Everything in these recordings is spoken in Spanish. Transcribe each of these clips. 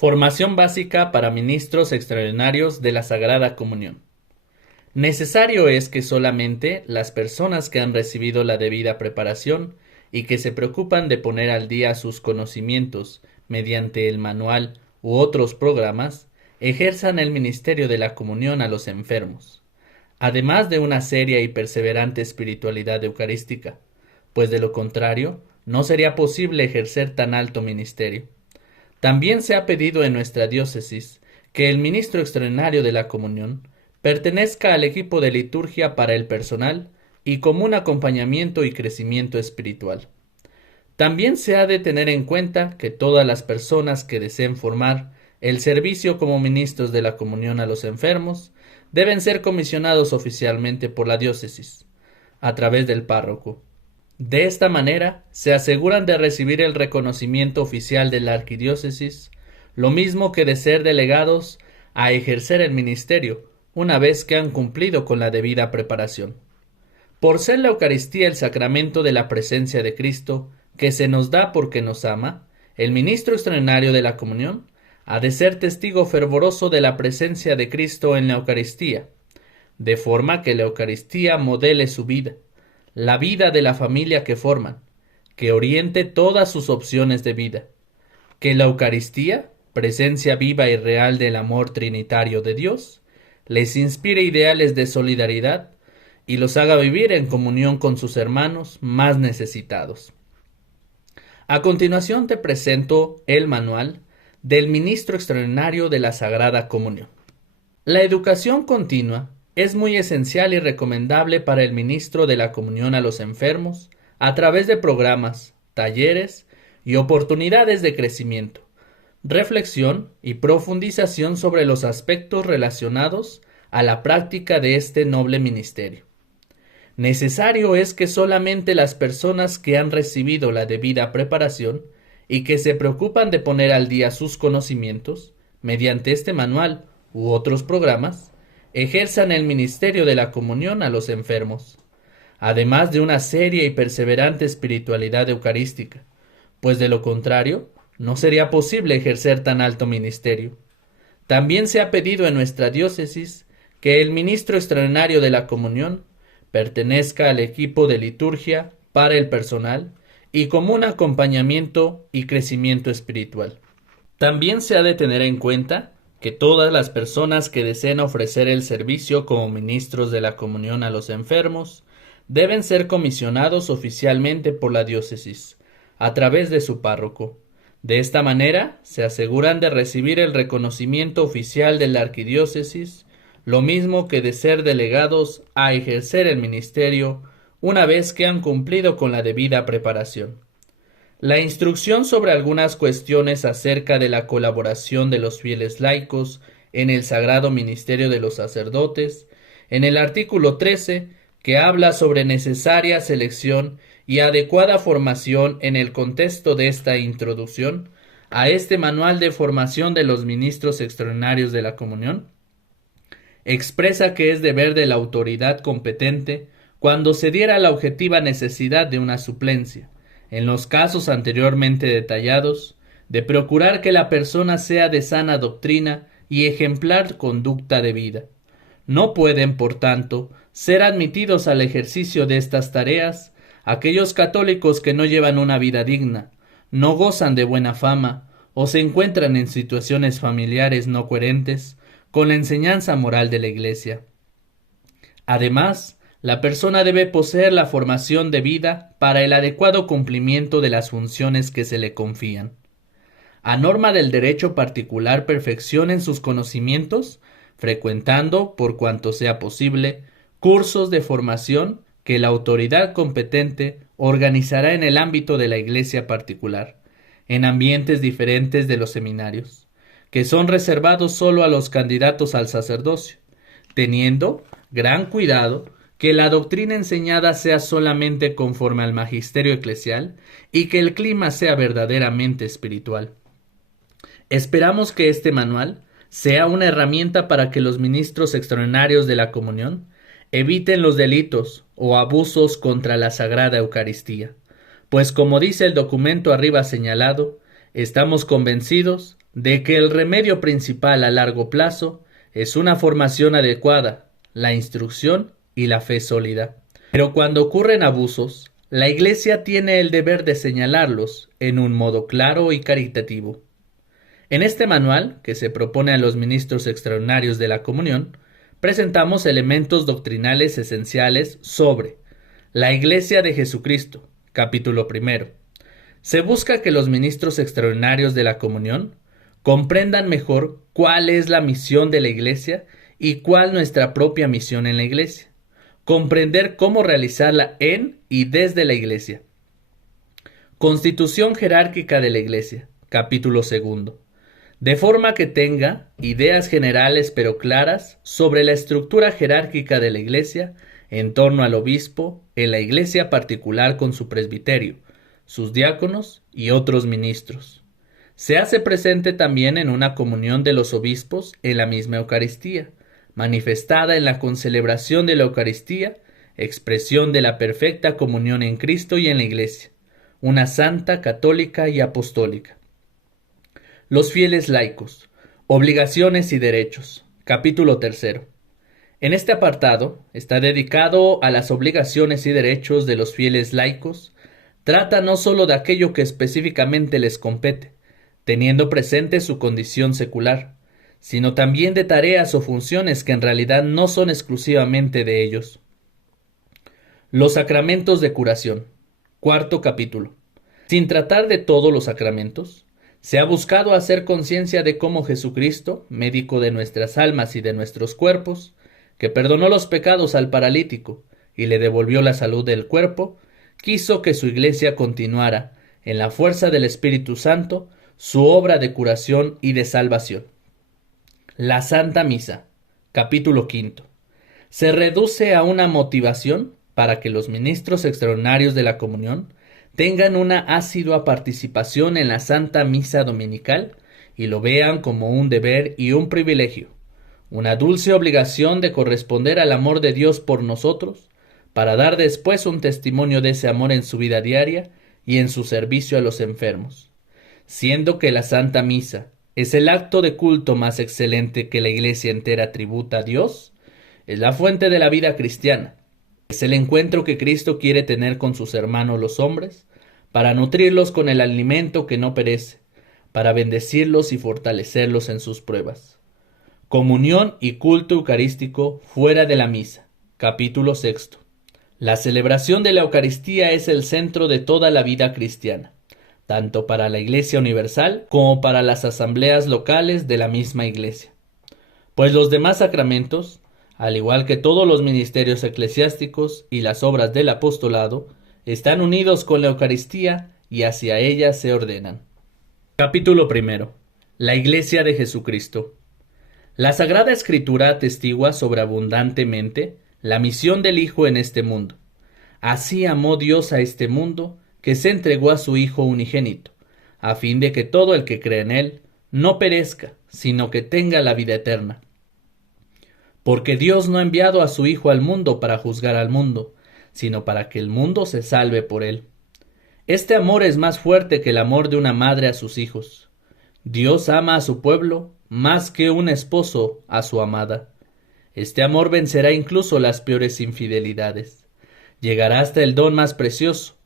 Formación básica para ministros extraordinarios de la Sagrada Comunión. Necesario es que solamente las personas que han recibido la debida preparación y que se preocupan de poner al día sus conocimientos mediante el manual u otros programas, ejerzan el ministerio de la comunión a los enfermos, además de una seria y perseverante espiritualidad eucarística, pues de lo contrario, no sería posible ejercer tan alto ministerio. También se ha pedido en nuestra diócesis que el ministro extraordinario de la comunión pertenezca al equipo de liturgia para el personal y como un acompañamiento y crecimiento espiritual. También se ha de tener en cuenta que todas las personas que deseen formar el servicio como ministros de la comunión a los enfermos deben ser comisionados oficialmente por la diócesis, a través del párroco. De esta manera, se aseguran de recibir el reconocimiento oficial de la arquidiócesis, lo mismo que de ser delegados a ejercer el ministerio, una vez que han cumplido con la debida preparación. Por ser la Eucaristía el sacramento de la presencia de Cristo, que se nos da porque nos ama, el ministro extraordinario de la comunión ha de ser testigo fervoroso de la presencia de Cristo en la Eucaristía, de forma que la Eucaristía modele su vida, la vida de la familia que forman, que oriente todas sus opciones de vida, que la Eucaristía, presencia viva y real del amor trinitario de Dios, les inspire ideales de solidaridad y los haga vivir en comunión con sus hermanos más necesitados. A continuación te presento el manual del ministro extraordinario de la Sagrada Comunión. La educación continua es muy esencial y recomendable para el ministro de la comunión a los enfermos a través de programas, talleres y oportunidades de crecimiento, reflexión y profundización sobre los aspectos relacionados a la práctica de este noble ministerio. Necesario es que solamente las personas que han recibido la debida preparación y que se preocupan de poner al día sus conocimientos, mediante este manual u otros programas, ejerzan el ministerio de la comunión a los enfermos, además de una seria y perseverante espiritualidad eucarística, pues de lo contrario, no sería posible ejercer tan alto ministerio. También se ha pedido en nuestra diócesis que el ministro extraordinario de la comunión pertenezca al equipo de liturgia para el personal y como un acompañamiento y crecimiento espiritual. También se ha de tener en cuenta que todas las personas que deseen ofrecer el servicio como ministros de la comunión a los enfermos deben ser comisionados oficialmente por la diócesis, a través de su párroco. De esta manera se aseguran de recibir el reconocimiento oficial de la arquidiócesis, lo mismo que de ser delegados a ejercer el ministerio una vez que han cumplido con la debida preparación. La instrucción sobre algunas cuestiones acerca de la colaboración de los fieles laicos en el sagrado ministerio de los sacerdotes, en el artículo 13, que habla sobre necesaria selección y adecuada formación en el contexto de esta introducción a este manual de formación de los ministros extraordinarios de la comunión, expresa que es deber de la autoridad competente, cuando se diera la objetiva necesidad de una suplencia, en los casos anteriormente detallados, de procurar que la persona sea de sana doctrina y ejemplar conducta de vida. No pueden, por tanto, ser admitidos al ejercicio de estas tareas aquellos católicos que no llevan una vida digna, no gozan de buena fama o se encuentran en situaciones familiares no coherentes con la enseñanza moral de la Iglesia. Además, la persona debe poseer la formación debida para el adecuado cumplimiento de las funciones que se le confían. A norma del derecho particular, perfeccionen sus conocimientos, frecuentando, por cuanto sea posible, cursos de formación que la autoridad competente organizará en el ámbito de la Iglesia particular, en ambientes diferentes de los seminarios, que son reservados solo a los candidatos al sacerdocio, teniendo gran cuidado que la doctrina enseñada sea solamente conforme al magisterio eclesial y que el clima sea verdaderamente espiritual. Esperamos que este manual sea una herramienta para que los ministros extraordinarios de la comunión eviten los delitos o abusos contra la Sagrada Eucaristía, pues como dice el documento arriba señalado, estamos convencidos de que el remedio principal a largo plazo es una formación adecuada, la instrucción y la fe sólida. Pero cuando ocurren abusos, la Iglesia tiene el deber de señalarlos en un modo claro y caritativo. En este manual, que se propone a los ministros extraordinarios de la comunión, presentamos elementos doctrinales esenciales sobre la Iglesia de Jesucristo, capítulo 1. Se busca que los ministros extraordinarios de la comunión comprendan mejor cuál es la misión de la Iglesia y cuál nuestra propia misión en la Iglesia. Comprender cómo realizarla en y desde la Iglesia. Constitución jerárquica de la Iglesia, capítulo 2. De forma que tenga ideas generales pero claras sobre la estructura jerárquica de la Iglesia en torno al obispo, en la Iglesia particular con su presbiterio, sus diáconos y otros ministros. Se hace presente también en una comunión de los obispos en la misma Eucaristía, manifestada en la concelebración de la Eucaristía, expresión de la perfecta comunión en Cristo y en la Iglesia, una santa, católica y apostólica. Los fieles laicos, obligaciones y derechos, capítulo 3. En este apartado está dedicado a las obligaciones y derechos de los fieles laicos. Trata no sólo de aquello que específicamente les compete, teniendo presente su condición secular, sino también de tareas o funciones que en realidad no son exclusivamente de ellos. Los sacramentos de curación, cuarto capítulo. Sin tratar de todos los sacramentos, se ha buscado hacer conciencia de cómo Jesucristo, médico de nuestras almas y de nuestros cuerpos, que perdonó los pecados al paralítico y le devolvió la salud del cuerpo, quiso que su Iglesia continuara, en la fuerza del Espíritu Santo, su obra de curación y de salvación. La Santa Misa, capítulo 5. Se reduce a una motivación para que los ministros extraordinarios de la comunión tengan una asidua participación en la Santa Misa dominical y lo vean como un deber y un privilegio, una dulce obligación de corresponder al amor de Dios por nosotros, para dar después un testimonio de ese amor en su vida diaria y en su servicio a los enfermos. Siendo que la Santa Misa es el acto de culto más excelente que la Iglesia entera tributa a Dios, es la fuente de la vida cristiana. Es el encuentro que Cristo quiere tener con sus hermanos los hombres, para nutrirlos con el alimento que no perece, para bendecirlos y fortalecerlos en sus pruebas. Comunión y culto eucarístico fuera de la misa. Capítulo 6. La celebración de la Eucaristía es el centro de toda la vida cristiana, tanto para la Iglesia universal como para las asambleas locales de la misma Iglesia. Pues los demás sacramentos, al igual que todos los ministerios eclesiásticos y las obras del apostolado, están unidos con la Eucaristía y hacia ella se ordenan. Capítulo 1. La Iglesia de Jesucristo. La Sagrada Escritura atestigua sobreabundantemente la misión del Hijo en este mundo. Así amó Dios a este mundo, que se entregó a su Hijo unigénito, a fin de que todo el que cree en Él no perezca, sino que tenga la vida eterna. Porque Dios no ha enviado a su Hijo al mundo para juzgar al mundo, sino para que el mundo se salve por él. Este amor es más fuerte que el amor de una madre a sus hijos. Dios ama a su pueblo más que un esposo a su amada. Este amor vencerá incluso las peores infidelidades. Llegará hasta el don más precioso,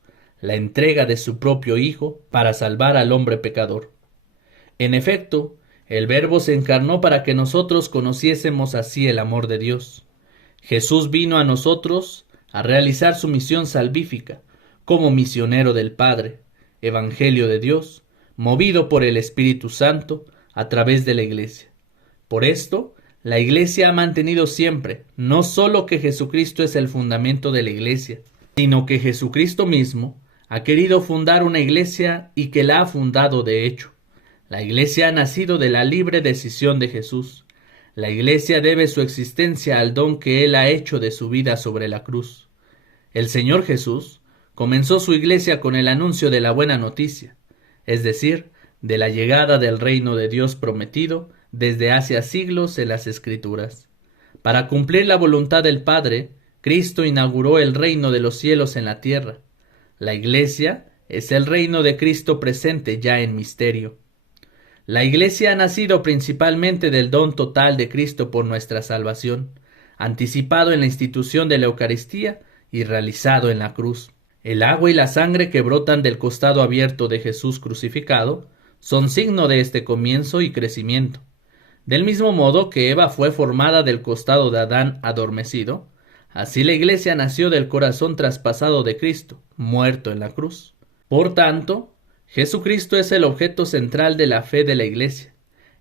la entrega de su propio Hijo para salvar al hombre pecador. En efecto, el Verbo se encarnó para que nosotros conociésemos así el amor de Dios. Jesús vino a nosotros a realizar su misión salvífica, como misionero del Padre, Evangelio de Dios, movido por el Espíritu Santo a través de la Iglesia. Por esto, la Iglesia ha mantenido siempre, no sólo que Jesucristo es el fundamento de la Iglesia, sino que Jesucristo mismo ha querido fundar una Iglesia y que la ha fundado de hecho. La Iglesia ha nacido de la libre decisión de Jesús. La Iglesia debe su existencia al don que Él ha hecho de su vida sobre la cruz. El Señor Jesús comenzó su Iglesia con el anuncio de la buena noticia, es decir, de la llegada del reino de Dios prometido desde hace siglos en las Escrituras. Para cumplir la voluntad del Padre, Cristo inauguró el reino de los cielos en la tierra. La Iglesia es el reino de Cristo presente ya en misterio. La Iglesia ha nacido principalmente del don total de Cristo por nuestra salvación, anticipado en la institución de la Eucaristía y realizado en la cruz. El agua y la sangre que brotan del costado abierto de Jesús crucificado son signo de este comienzo y crecimiento. Del mismo modo que Eva fue formada del costado de Adán adormecido, así la Iglesia nació del corazón traspasado de Cristo, muerto en la cruz. Por tanto, Jesucristo es el objeto central de la fe de la Iglesia.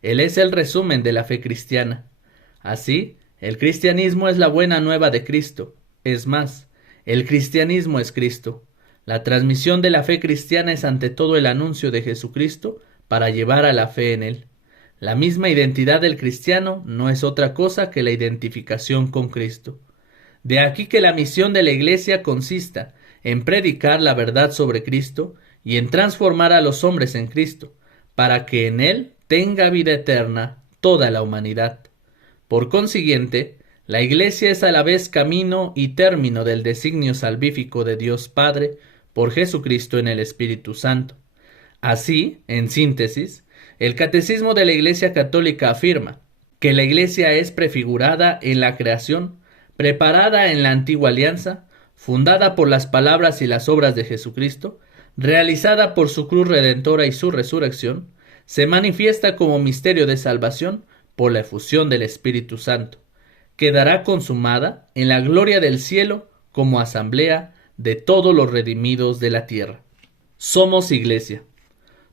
Él es el resumen de la fe cristiana. Así, el cristianismo es la buena nueva de Cristo. Es más, el cristianismo es Cristo. La transmisión de la fe cristiana es ante todo el anuncio de Jesucristo para llevar a la fe en Él. La misma identidad del cristiano no es otra cosa que la identificación con Cristo. De aquí que la misión de la Iglesia consista en predicar la verdad sobre Cristo y en transformar a los hombres en Cristo, para que en Él tenga vida eterna toda la humanidad. Por consiguiente, la Iglesia es a la vez camino y término del designio salvífico de Dios Padre por Jesucristo en el Espíritu Santo. Así, en síntesis, el Catecismo de la Iglesia Católica afirma que la Iglesia es prefigurada en la creación, preparada en la antigua alianza, fundada por las palabras y las obras de Jesucristo, realizada por su cruz redentora y su resurrección, se manifiesta como misterio de salvación por la efusión del Espíritu Santo. Quedará consumada en la gloria del cielo como asamblea de todos los redimidos de la tierra. Somos Iglesia.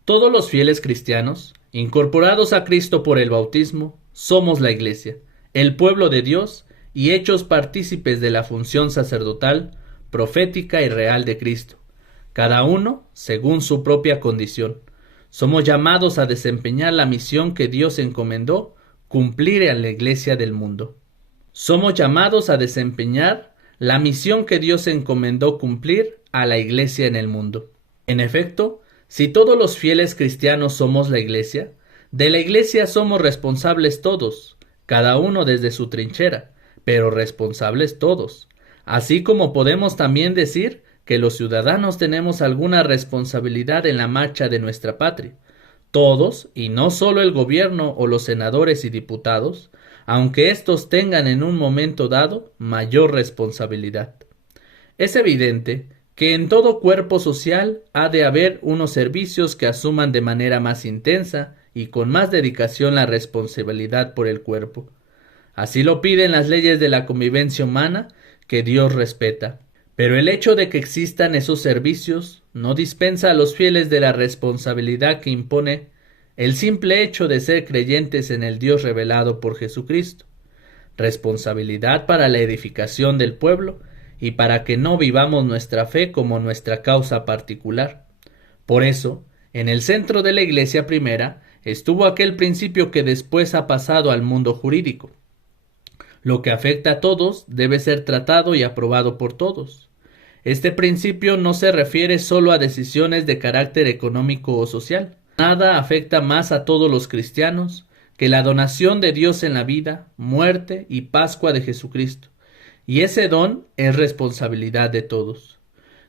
Todos los fieles cristianos, incorporados a Cristo por el bautismo, somos la Iglesia, el pueblo de Dios y hechos partícipes de la función sacerdotal, profética y real de Cristo, cada uno según su propia condición. Somos llamados a desempeñar la misión que Dios encomendó cumplir en la Iglesia del mundo. Somos llamados a desempeñar la misión que Dios encomendó cumplir a la Iglesia en el mundo. En efecto, si todos los fieles cristianos somos la Iglesia, de la Iglesia somos responsables todos, cada uno desde su trinchera, pero responsables todos. Así como podemos también decir que los ciudadanos tenemos alguna responsabilidad en la marcha de nuestra patria. Todos, y no solo el gobierno o los senadores y diputados, aunque éstos tengan en un momento dado mayor responsabilidad. Es evidente que en todo cuerpo social ha de haber unos servicios que asuman de manera más intensa y con más dedicación la responsabilidad por el cuerpo. Así lo piden las leyes de la convivencia humana que Dios respeta. Pero el hecho de que existan esos servicios no dispensa a los fieles de la responsabilidad que impone el simple hecho de ser creyentes en el Dios revelado por Jesucristo. Responsabilidad para la edificación del pueblo y para que no vivamos nuestra fe como nuestra causa particular. Por eso, en el centro de la Iglesia primera estuvo aquel principio que después ha pasado al mundo jurídico. Lo que afecta a todos debe ser tratado y aprobado por todos. Este principio no se refiere solo a decisiones de carácter económico o social. Nada afecta más a todos los cristianos que la donación de Dios en la vida, muerte y Pascua de Jesucristo. Y ese don es responsabilidad de todos.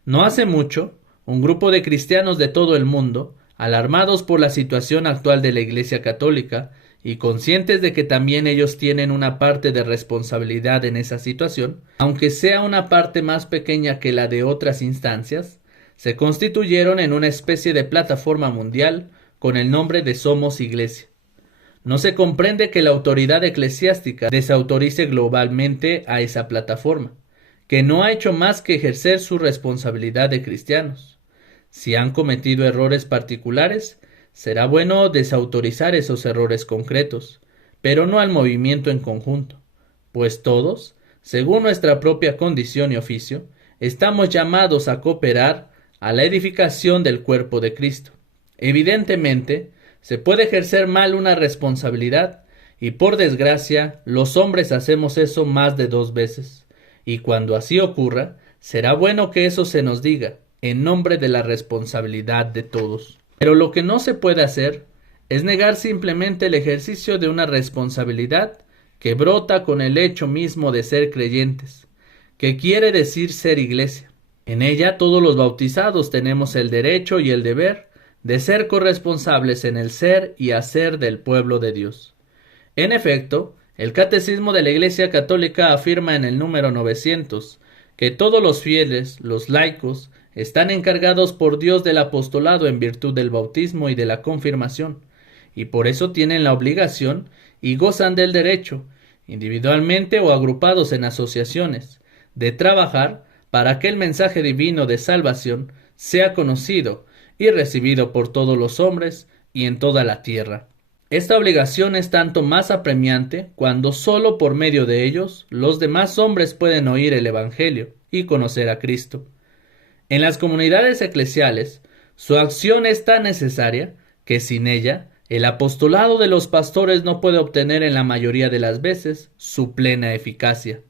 No hace mucho, un grupo de cristianos de todo el mundo, alarmados por la situación actual de la Iglesia Católica y conscientes de que también ellos tienen una parte de responsabilidad en esa situación, aunque sea una parte más pequeña que la de otras instancias, se constituyeron en una especie de plataforma mundial con el nombre de Somos Iglesia. No se comprende que la autoridad eclesiástica desautorice globalmente a esa plataforma, que no ha hecho más que ejercer su responsabilidad de cristianos. Si han cometido errores particulares, será bueno desautorizar esos errores concretos, pero no al movimiento en conjunto, pues todos, según nuestra propia condición y oficio, estamos llamados a cooperar a la edificación del cuerpo de Cristo. Evidentemente, se puede ejercer mal una responsabilidad, y por desgracia, los hombres hacemos eso más de 2 veces, y cuando así ocurra, será bueno que eso se nos diga, en nombre de la responsabilidad de todos. Pero lo que no se puede hacer es negar simplemente el ejercicio de una responsabilidad que brota con el hecho mismo de ser creyentes, que quiere decir ser iglesia. En ella todos los bautizados tenemos el derecho y el deber de ser corresponsables en el ser y hacer del pueblo de Dios. En efecto, el Catecismo de la Iglesia Católica afirma en el número 900 que todos los fieles, los laicos, están encargados por Dios del apostolado en virtud del bautismo y de la confirmación, y por eso tienen la obligación y gozan del derecho, individualmente o agrupados en asociaciones, de trabajar para que el mensaje divino de salvación sea conocido y recibido por todos los hombres y en toda la tierra. Esta obligación es tanto más apremiante cuando sólo por medio de ellos los demás hombres pueden oír el Evangelio y conocer a Cristo. En las comunidades eclesiales, su acción es tan necesaria que sin ella, el apostolado de los pastores no puede obtener en la mayoría de las veces su plena eficacia.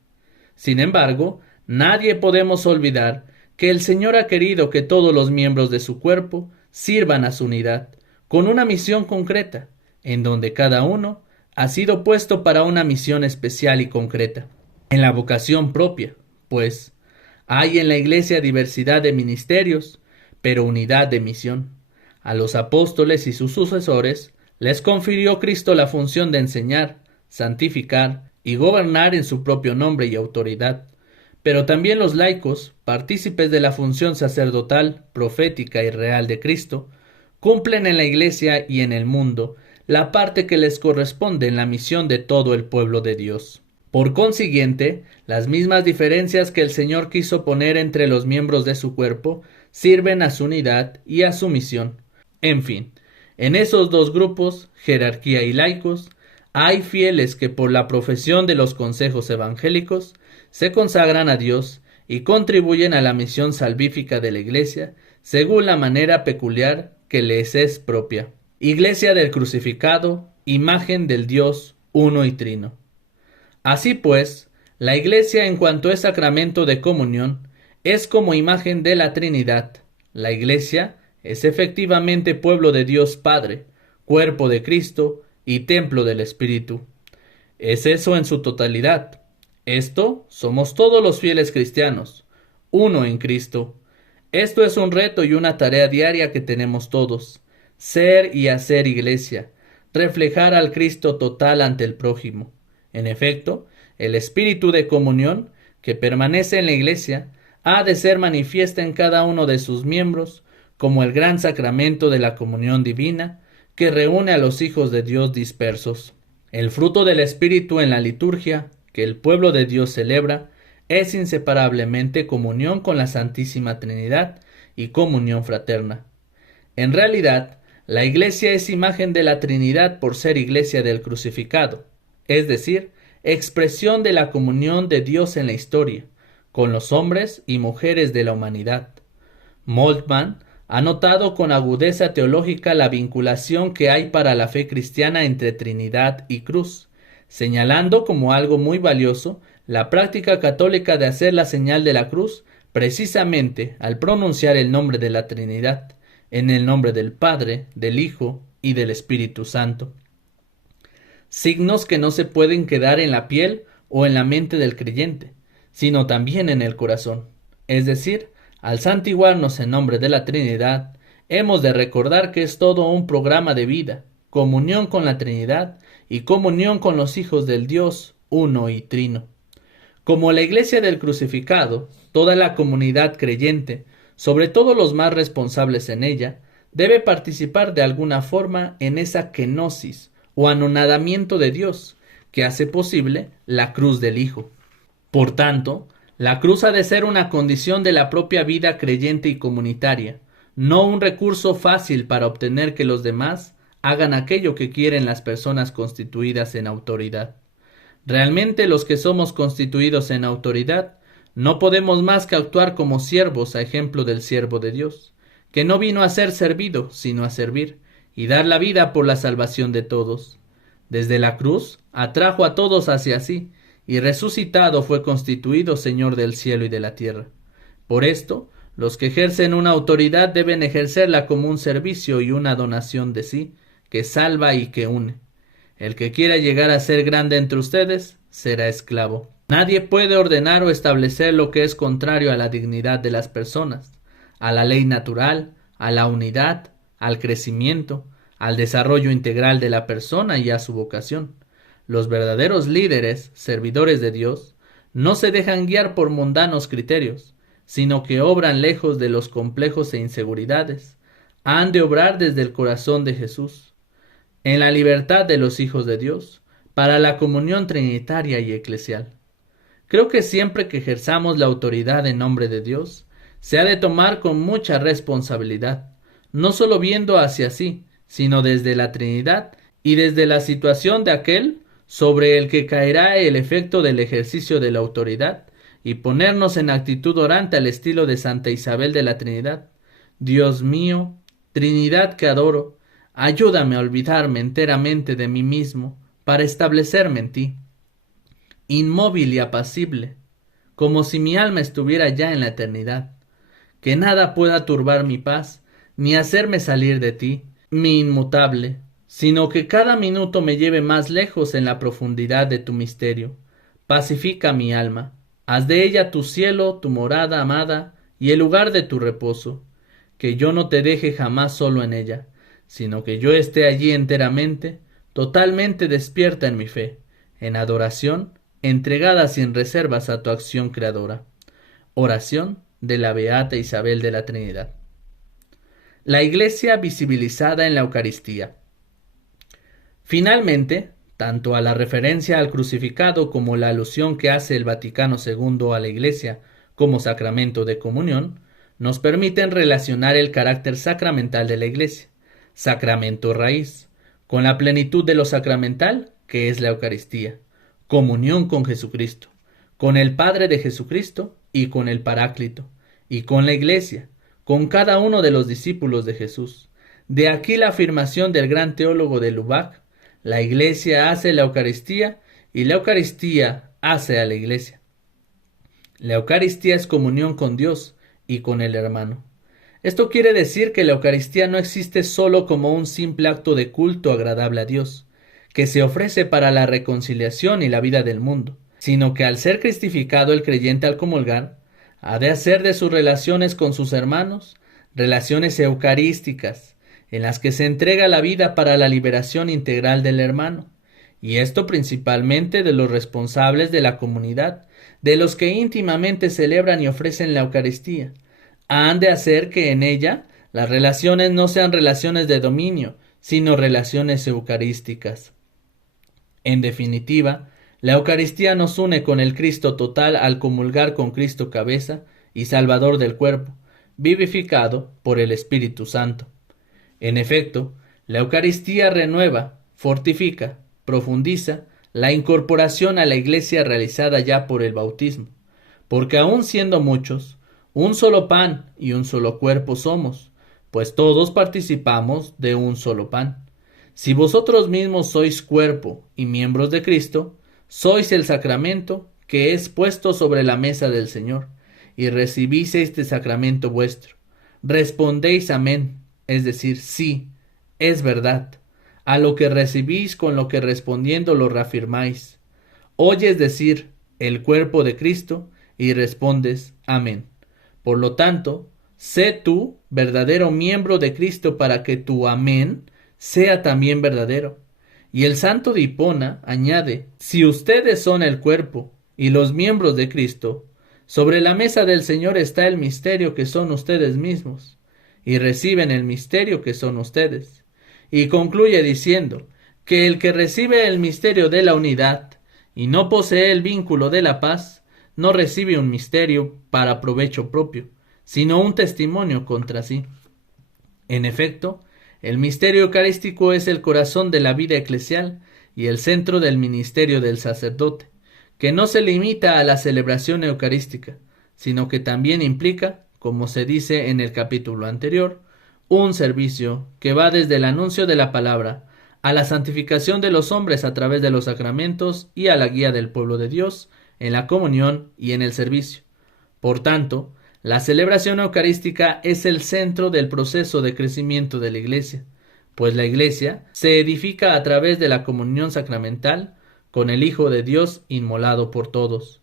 Sin embargo, nadie podemos olvidar que el Señor ha querido que todos los miembros de su cuerpo sirvan a su unidad, con una misión concreta, en donde cada uno ha sido puesto para una misión especial y concreta. En la vocación propia, pues, hay en la Iglesia diversidad de ministerios, pero unidad de misión. A los apóstoles y sus sucesores les confirió Cristo la función de enseñar, santificar y gobernar en su propio nombre y autoridad. Pero también los laicos, partícipes de la función sacerdotal, profética y real de Cristo, cumplen en la Iglesia y en el mundo la parte que les corresponde en la misión de todo el pueblo de Dios. Por consiguiente, las mismas diferencias que el Señor quiso poner entre los miembros de su cuerpo sirven a su unidad y a su misión. En fin, en esos dos grupos, jerarquía y laicos, hay fieles que por la profesión de los consejos evangélicos se consagran a Dios y contribuyen a la misión salvífica de la Iglesia según la manera peculiar que les es propia. Iglesia del crucificado, imagen del Dios uno y trino. Así pues, la Iglesia en cuanto es sacramento de comunión, es como imagen de la Trinidad. La Iglesia es efectivamente pueblo de Dios Padre, cuerpo de Cristo y templo del Espíritu. Es eso en su totalidad. Esto somos todos los fieles cristianos, uno en Cristo. Esto es un reto y una tarea diaria que tenemos todos. Ser y hacer iglesia, reflejar al Cristo total ante el prójimo. En efecto, el espíritu de comunión que permanece en la Iglesia ha de ser manifiesta en cada uno de sus miembros como el gran sacramento de la comunión divina que reúne a los hijos de Dios dispersos. El fruto del Espíritu en la liturgia que el pueblo de Dios celebra es inseparablemente comunión con la Santísima Trinidad y comunión fraterna. En realidad, la Iglesia es imagen de la Trinidad por ser Iglesia del crucificado, es decir, expresión de la comunión de Dios en la historia, con los hombres y mujeres de la humanidad. Moltmann ha notado con agudeza teológica la vinculación que hay para la fe cristiana entre Trinidad y cruz, señalando como algo muy valioso la práctica católica de hacer la señal de la cruz precisamente al pronunciar el nombre de la Trinidad, en el nombre del Padre, del Hijo y del Espíritu Santo. Signos que no se pueden quedar en la piel o en la mente del creyente, sino también en el corazón. Es decir, al santiguarnos en nombre de la Trinidad, hemos de recordar que es todo un programa de vida, comunión con la Trinidad y comunión con los hijos del Dios uno y trino. Como la Iglesia del crucificado, toda la comunidad creyente, sobre todo los más responsables en ella, debe participar de alguna forma en esa kenosis o anonadamiento de Dios que hace posible la cruz del Hijo. Por tanto, la cruz ha de ser una condición de la propia vida creyente y comunitaria, no un recurso fácil para obtener que los demás hagan aquello que quieren las personas constituidas en autoridad. Realmente los que somos constituidos en autoridad no podemos más que actuar como siervos a ejemplo del siervo de Dios, que no vino a ser servido, sino a servir, y dar la vida por la salvación de todos. Desde la cruz atrajo a todos hacia sí, y resucitado fue constituido Señor del cielo y de la tierra. Por esto, los que ejercen una autoridad deben ejercerla como un servicio y una donación de sí, que salva y que une. El que quiera llegar a ser grande entre ustedes, será esclavo. Nadie puede ordenar o establecer lo que es contrario a la dignidad de las personas, a la ley natural, a la unidad, al crecimiento, al desarrollo integral de la persona y a su vocación. Los verdaderos líderes, servidores de Dios, no se dejan guiar por mundanos criterios, sino que obran lejos de los complejos e inseguridades. Han de obrar desde el corazón de Jesús, en la libertad de los hijos de Dios, para la comunión trinitaria y eclesial. Creo que siempre que ejerzamos la autoridad en nombre de Dios, se ha de tomar con mucha responsabilidad, no solo viendo hacia sí, sino desde la Trinidad y desde la situación de aquel sobre el que caerá el efecto del ejercicio de la autoridad, y ponernos en actitud orante al estilo de Santa Isabel de la Trinidad. Dios mío, Trinidad que adoro, ayúdame a olvidarme enteramente de mí mismo para establecerme en ti, inmóvil y apacible, como si mi alma estuviera ya en la eternidad. Que nada pueda turbar mi paz, ni hacerme salir de ti, mi inmutable, sino que cada minuto me lleve más lejos en la profundidad de tu misterio. Pacifica mi alma, haz de ella tu cielo, tu morada amada, y el lugar de tu reposo. Que yo no te deje jamás solo en ella, sino que yo esté allí enteramente, totalmente despierta en mi fe, en adoración, entregada sin reservas a tu acción creadora. Oración de la Beata Isabel de la Trinidad. La Iglesia visibilizada en la Eucaristía. Finalmente, tanto a la referencia al crucificado como la alusión que hace el Vaticano II a la Iglesia como sacramento de comunión, nos permiten relacionar el carácter sacramental de la Iglesia, sacramento raíz, con la plenitud de lo sacramental, que es la Eucaristía, comunión con Jesucristo, con el Padre de Jesucristo y con el Paráclito, y con la Iglesia, con cada uno de los discípulos de Jesús. De aquí la afirmación del gran teólogo de Lubac: la Iglesia hace la Eucaristía y la Eucaristía hace a la Iglesia. La Eucaristía es comunión con Dios y con el hermano. Esto quiere decir que la Eucaristía no existe solo como un simple acto de culto agradable a Dios, que se ofrece para la reconciliación y la vida del mundo, sino que al ser cristificado el creyente al comulgar, ha de hacer de sus relaciones con sus hermanos relaciones eucarísticas, en las que se entrega la vida para la liberación integral del hermano, y esto principalmente de los responsables de la comunidad, de los que íntimamente celebran y ofrecen la Eucaristía. Han de hacer que en ella las relaciones no sean relaciones de dominio, sino relaciones eucarísticas. En definitiva, la Eucaristía nos une con el Cristo total al comulgar con Cristo cabeza y Salvador del cuerpo, vivificado por el Espíritu Santo. En efecto, la Eucaristía renueva, fortifica, profundiza la incorporación a la Iglesia realizada ya por el bautismo, porque aun siendo muchos, un solo pan y un solo cuerpo somos, pues todos participamos de un solo pan. Si vosotros mismos sois cuerpo y miembros de Cristo, sois el sacramento que es puesto sobre la mesa del Señor, y recibís este sacramento vuestro. Respondéis amén, es decir, sí, es verdad, a lo que recibís con lo que respondiendo lo reafirmáis. Oyes decir, el cuerpo de Cristo, y respondes, amén. Por lo tanto, sé tú verdadero miembro de Cristo para que tu amén sea también verdadero. Y el santo de Hipona añade, si ustedes son el cuerpo y los miembros de Cristo, sobre la mesa del Señor está el misterio que son ustedes mismos, y reciben el misterio que son ustedes. Y concluye diciendo que el que recibe el misterio de la unidad y no posee el vínculo de la paz, no recibe un misterio para provecho propio, sino un testimonio contra sí. En efecto, el misterio eucarístico es el corazón de la vida eclesial y el centro del ministerio del sacerdote, que no se limita a la celebración eucarística, sino que también implica, como se dice en el capítulo anterior, un servicio que va desde el anuncio de la palabra a la santificación de los hombres a través de los sacramentos y a la guía del pueblo de Dios en la comunión y en el servicio. Por tanto, la celebración eucarística es el centro del proceso de crecimiento de la Iglesia, pues la Iglesia se edifica a través de la comunión sacramental con el Hijo de Dios inmolado por todos.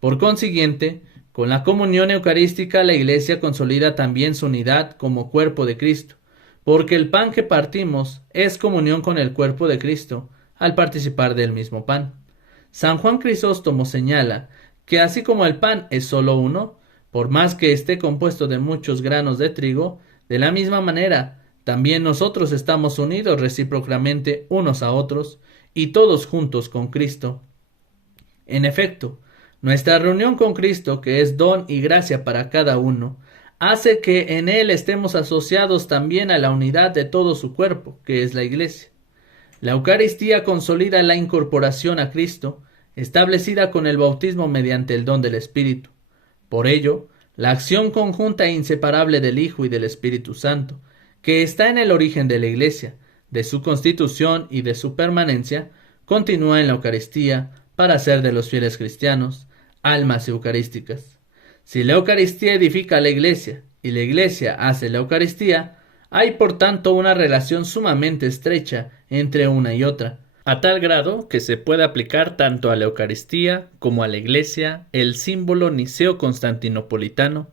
Por consiguiente, con la comunión eucarística la Iglesia consolida también su unidad como cuerpo de Cristo, porque el pan que partimos es comunión con el cuerpo de Cristo al participar del mismo pan. San Juan Crisóstomo señala que así como el pan es solo uno, por más que esté compuesto de muchos granos de trigo, de la misma manera, también nosotros estamos unidos recíprocamente unos a otros y todos juntos con Cristo. En efecto, nuestra reunión con Cristo, que es don y gracia para cada uno, hace que en Él estemos asociados también a la unidad de todo su cuerpo, que es la Iglesia. La Eucaristía consolida la incorporación a Cristo, establecida con el bautismo mediante el don del Espíritu. Por ello, la acción conjunta e inseparable del Hijo y del Espíritu Santo, que está en el origen de la Iglesia, de su constitución y de su permanencia, continúa en la Eucaristía para hacer de los fieles cristianos almas eucarísticas. Si la Eucaristía edifica a la Iglesia y la Iglesia hace la Eucaristía, hay por tanto una relación sumamente estrecha entre una y otra, a tal grado que se puede aplicar tanto a la Eucaristía como a la Iglesia el símbolo niceo-constantinopolitano,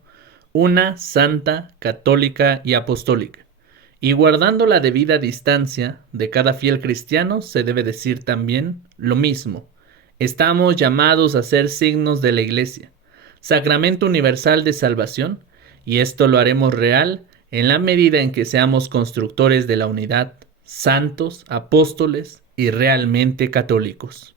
una santa, católica y apostólica. Y guardando la debida distancia de cada fiel cristiano, se debe decir también lo mismo. Estamos llamados a ser signos de la Iglesia, sacramento universal de salvación, y esto lo haremos real en la medida en que seamos constructores de la unidad, santos, apóstoles y realmente católicos.